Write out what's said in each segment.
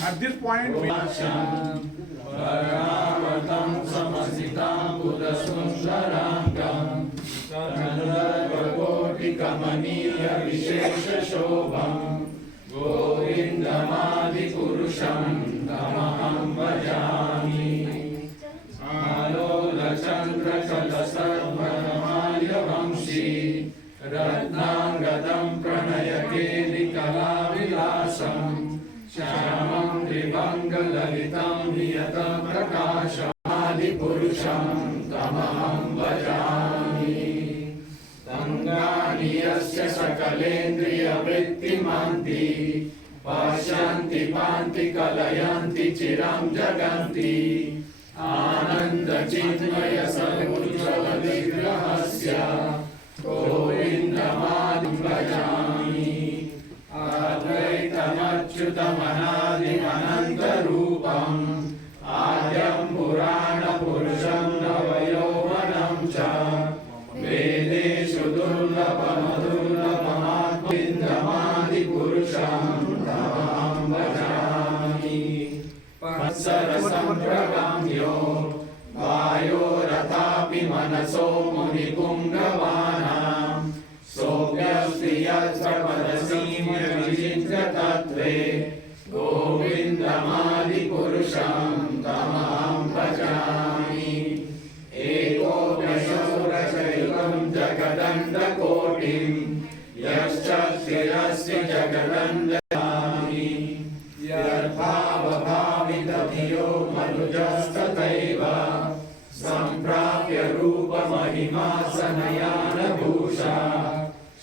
At this point, गोविन्दमादिपुरुषं तमहं भजामि आलोलचन्द्रकलसर्वमाल्यवंशी रत्नाङ्गदं प्रणयकेलिकलाविलासं श्यामं त्रिभङ्गललितं नियतप्रकाशमादिपुरुषं तमहं भजामि तङ्गानि यस्य सकलेन्द्रियवृत्तिमन्ति पश्यन्ति पान्ति कलयन्ति चिरं जगन्ति आनन्दचिन्मय सर्वोज्ज्वलविग्रहस्य गोविन्दमादिं भजामि अद्वैतमच्युतमनादिमनन्तरूपम् आद्यं पुराणपुरुषं नवयौवनं च वेदेषु दुर्लभमधुर्लभमात्मविन्दमादिपुरुषं तमहं भजामि पत्सरसम्प्रगाम्यो वायोरथापि मनसो मुनिपुङ्गवानां सोऽप्यस्ति यत्प्रपदसीम्यविचिन्त्यतत्त्वे गोविन्दमादिपुरुषं तमहं भजामि एकोऽप्यशौरशैकं जगदण्डकोटिं यश्चक्षिरस्य जगदण्डयामि यद्भावभावितधियो मनुजस्तथैव सम्प्राप्य रूपमहिमा सनयानभूषा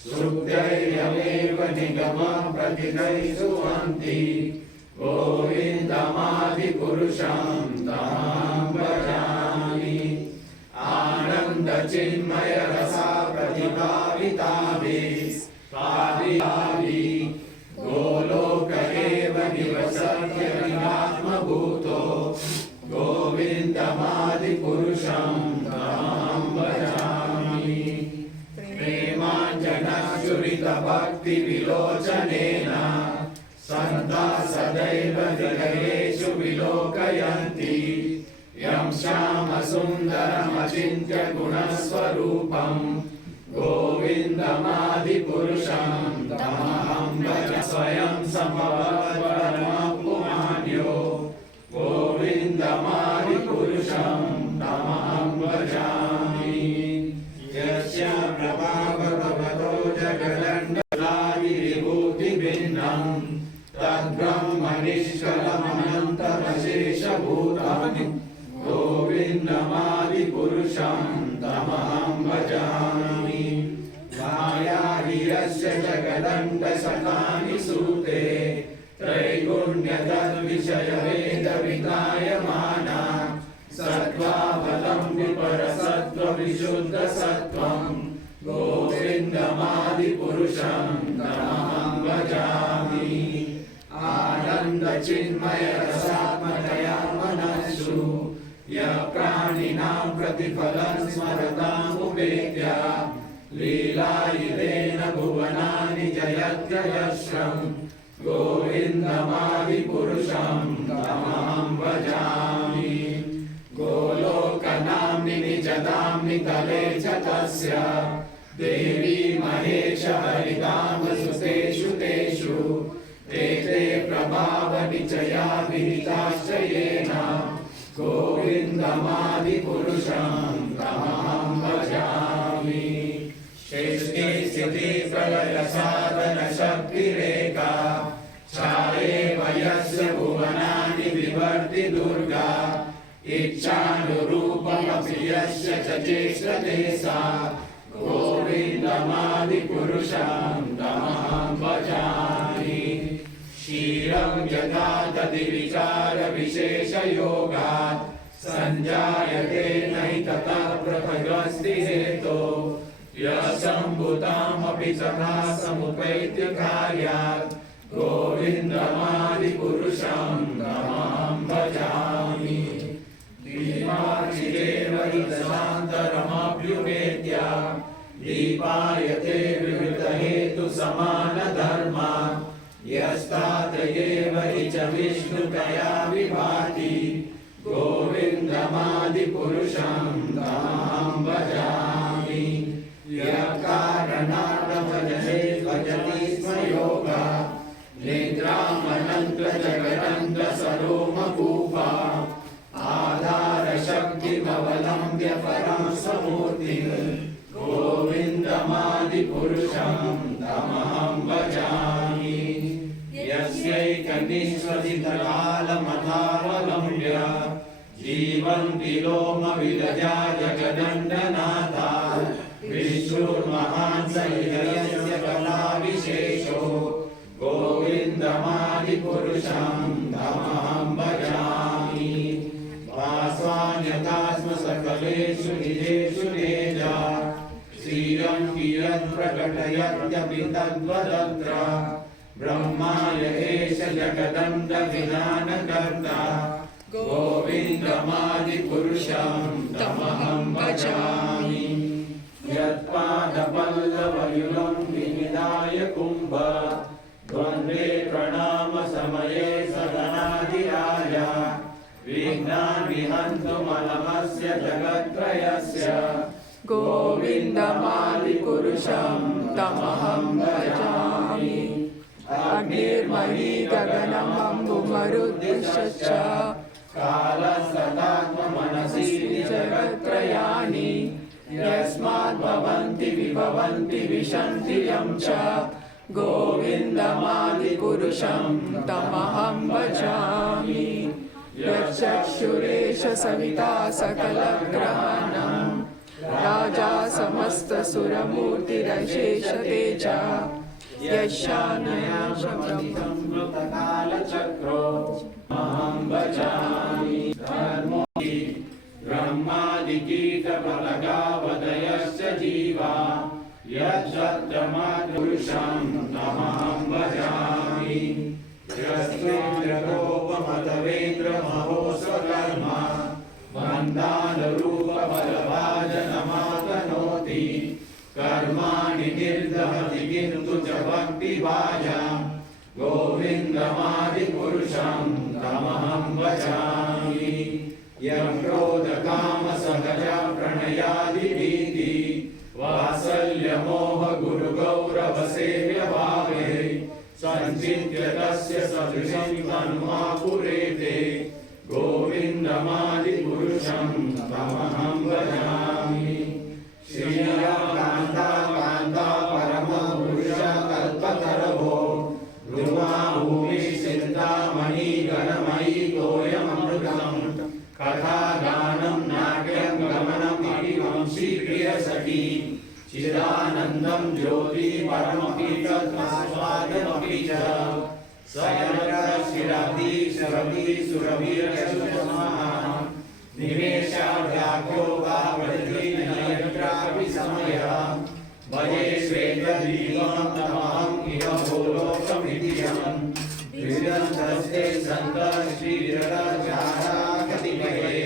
श्रुत्यैर्यमेव निगमं प्रतिदैसुवन्ति गोविन्दमादिपुरुषं तमहं भजामि आनन्दचिन्मयरसा प्रतिभाविताभिः गोलोक एव निवसत्य विनात्मभूतो गोविन्दमादिपुरुषं तमहं भजामि प्रेमाञ्जनश्चुरितभक्तिविलोचनेन सन्ता सदैव हृदयेषु विलोकयन्ति यं श्यामसुन्दरमचिन्त्य गुणस्वरूपं गोविन्दमादिपुरुषं तमहं भजामि स्वयं समवत्परमपुमान्यो गोविन्दमादिपुरुषं तमहं भजामि यस्य प्रभावभवतो जगदण्डलादिविभूतिभिन्नं तद्ब्रह्मनिष्कलमनन्तमशेषभूतं गोविन्दमादिपुरुषं तमहं भजामि मायाहियस्य जगदण्डशतानि सूते त्रैगुण्यतद्विषयवेदविधायमाना सत्त्वाबलं विपरसत्त्वविशुद्धसत्त्वं गोविन्दमादिपुरुषं तमहं भजामि आनन्दचिन्मयरसात्मकया मनस्सु यः प्राणिनां प्रतिफलं स्मरतामुपेत्य लीलायुधेन भुवनानि जयत्ययश्रं गोविन्दमादिपुरुषं तमहं भजामि गोलोकनाम्नि निजधाम्नि तले च तस्य देवी महेश हरिधामसुतेषु तेषु ते प्रभावनिचया विहिताश्च येन गोविन्दमादिपुरुषं तमहं भजामि सृष्टि स्थिति प्रलय साधन शक्तिरेका छायेव यस्य भुवनानि विवर्ति दुर्गा इच्छानुरूपमपि यस्य च चेष्टते सा गोविन्दमादिपुरुषं तमहं भजामि क्षीरं यथा तद्विचारविशेषयोगात् सञ्जायते नहि तथा पृथगस्ति हेतो यशम्भुतामपि तथा समुपैत्य कार्यात् गोविन्दमादिपुरुषं तमहं भजामि दीपाचिरेव हि दशान्तरमभ्युपेत्य दीपायते समानधर्मा यस्तात्रयेव हि च विष्णुतया विभाति गोविन्दमादिपुरुषं तमहं भजामि यः कारणार्थभजते भजति स्म योगा नेत्रामनन्तजगदन्तसरोमभूपा आधारशक्तिमवलम्ब्य परं समूर्तिं गोविन्दमादिपुरुषं तमहं भजामि यस्यैकनिष्वसितकालमथावलम्ब्य जीवन्ति लोमविलजा जगदण्डनाथा विष्णुर्महान् सहितस्य कलाविशेषो गोविन्दमादिपुरुषं तमहं भजामि भास्वान्यथा स्म सकलेषु निजेषु तेजा श्रियं कियत् प्रकटयत्यपि तद्वदत्र ब्रह्माय एष जगदन्तविधानकर्ता गोविन्दमादिपुरुषं तमहं भजामि यत्पादपल्लवयुगं विनिधाय कुम्भ द्वन्द्वे प्रणामसमये सदनाधिराज विघ्नान् विहन्तुमलमस्य जगत्त्रयस्य गोविन्दमादिपुरुषं तमहं भजामि अग्निर्मही गगनमम्बुमरुद्दिशश्च कालस्तदात्ममनसि जगत्त्रयाणि यस्मात् भवन्ति विभवन्ति विशन्ति यं च गोविन्दमादिपुरुषं तमहं भजामि यच्चक्षुरेश सविता सकलग्रहाणां राजा समस्तसुरमूर्तिरशेषते च यशानया कालचक्रो अहं भजामि धर्मो ब्रह्मादिकीटफलगावदयश्च जीवा यच्छत्रमापुरुषं तमहं भजामि यस्वेन्द्रगोपमतवेन्द्रमहोस्वकर्मा मन्दानरूपबलभाजनमातनोति कर्माणि निर्दहति किन्तु च भक्तिभाजां गोविन्दमादिपुरुषं तमहं भजामि यं क्रोधकामसहजा प्रणयादिभीति वात्सल्यमोहगुरुगौरवसेव्यभावे सञ्चित्य तस्य सदृशं तन्मापुरेते गोविन्दमादिपुरुषं तमहं भजामि श्रियकान्ता कान्ता परमपुरुषकल्पतरवो ध्रुवा भूमिः चिन्तामणि गणमयी तोयममृतम् कथागानं नाट्यं गमनमिति वंशीप्रियसखी चिदानन्दं ज्योति परमपि तत्त्वस्वादमपि च सयनशिरभि सुरभिरशुचमः निमेषाढ्याख्यो वा वदति नयत्रापि समयः भजे श्वेतदीपं तमहं इह भूलोकमितियम् विदन्तस्ते सन्तः श्रीरथचाराकतिपये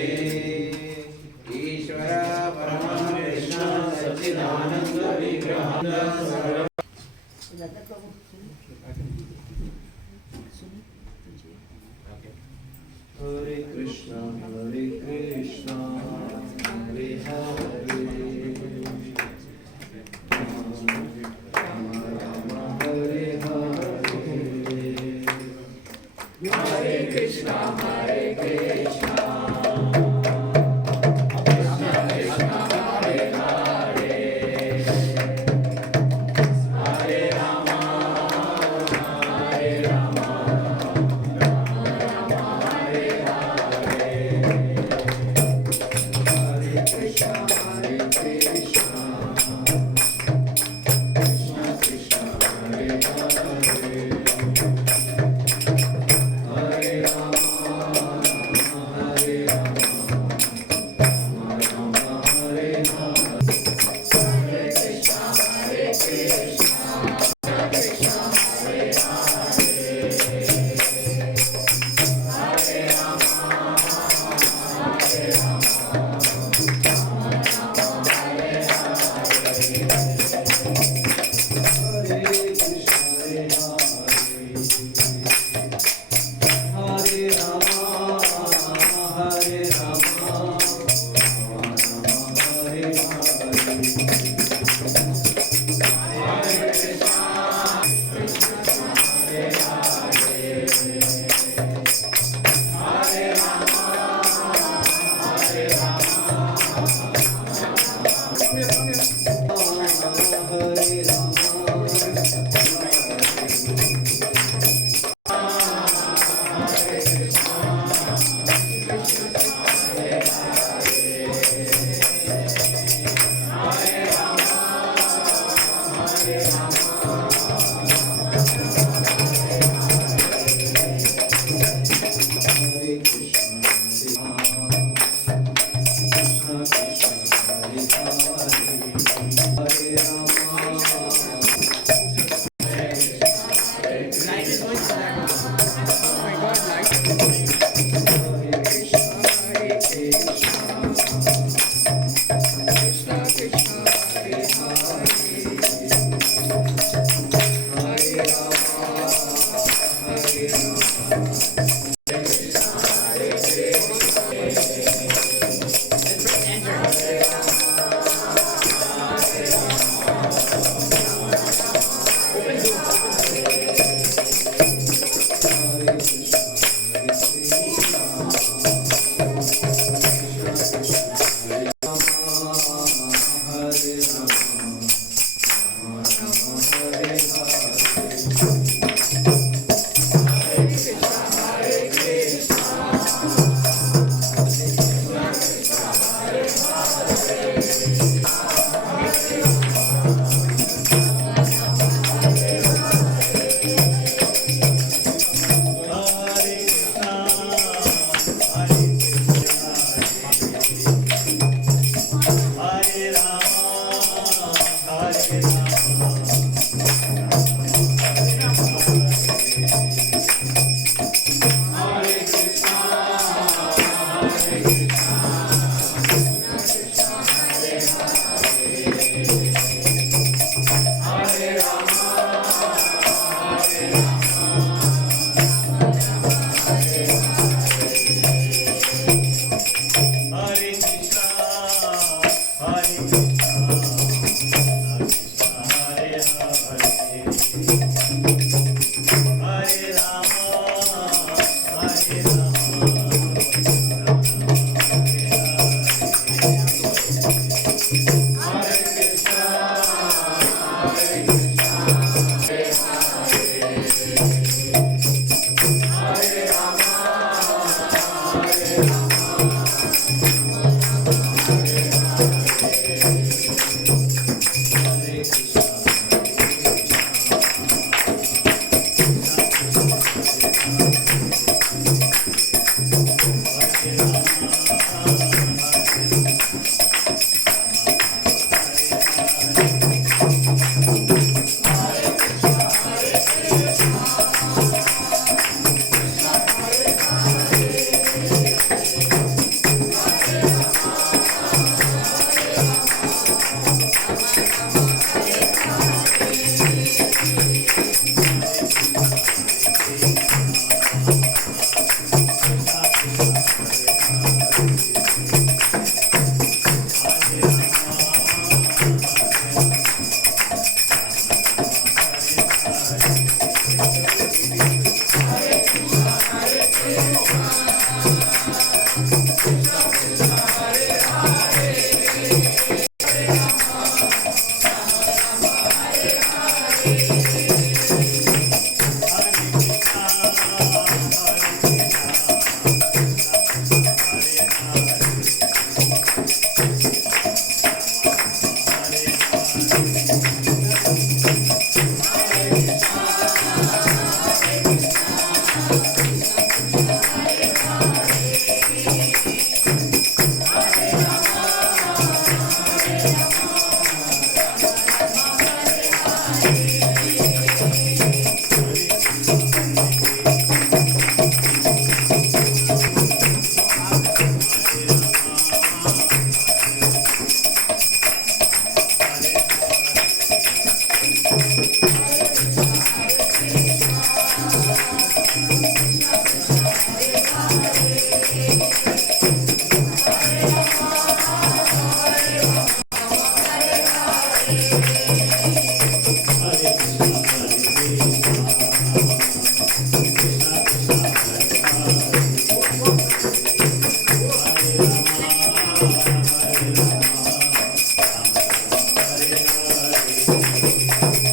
ईश्वर परमं कृष्ण सच्चिदानन्द विग्रह हरे कृष्ण हरे कृष्ण हरे हरे हरे हरे हरे कृष्णा हरे कृष्णा हरे राम Hare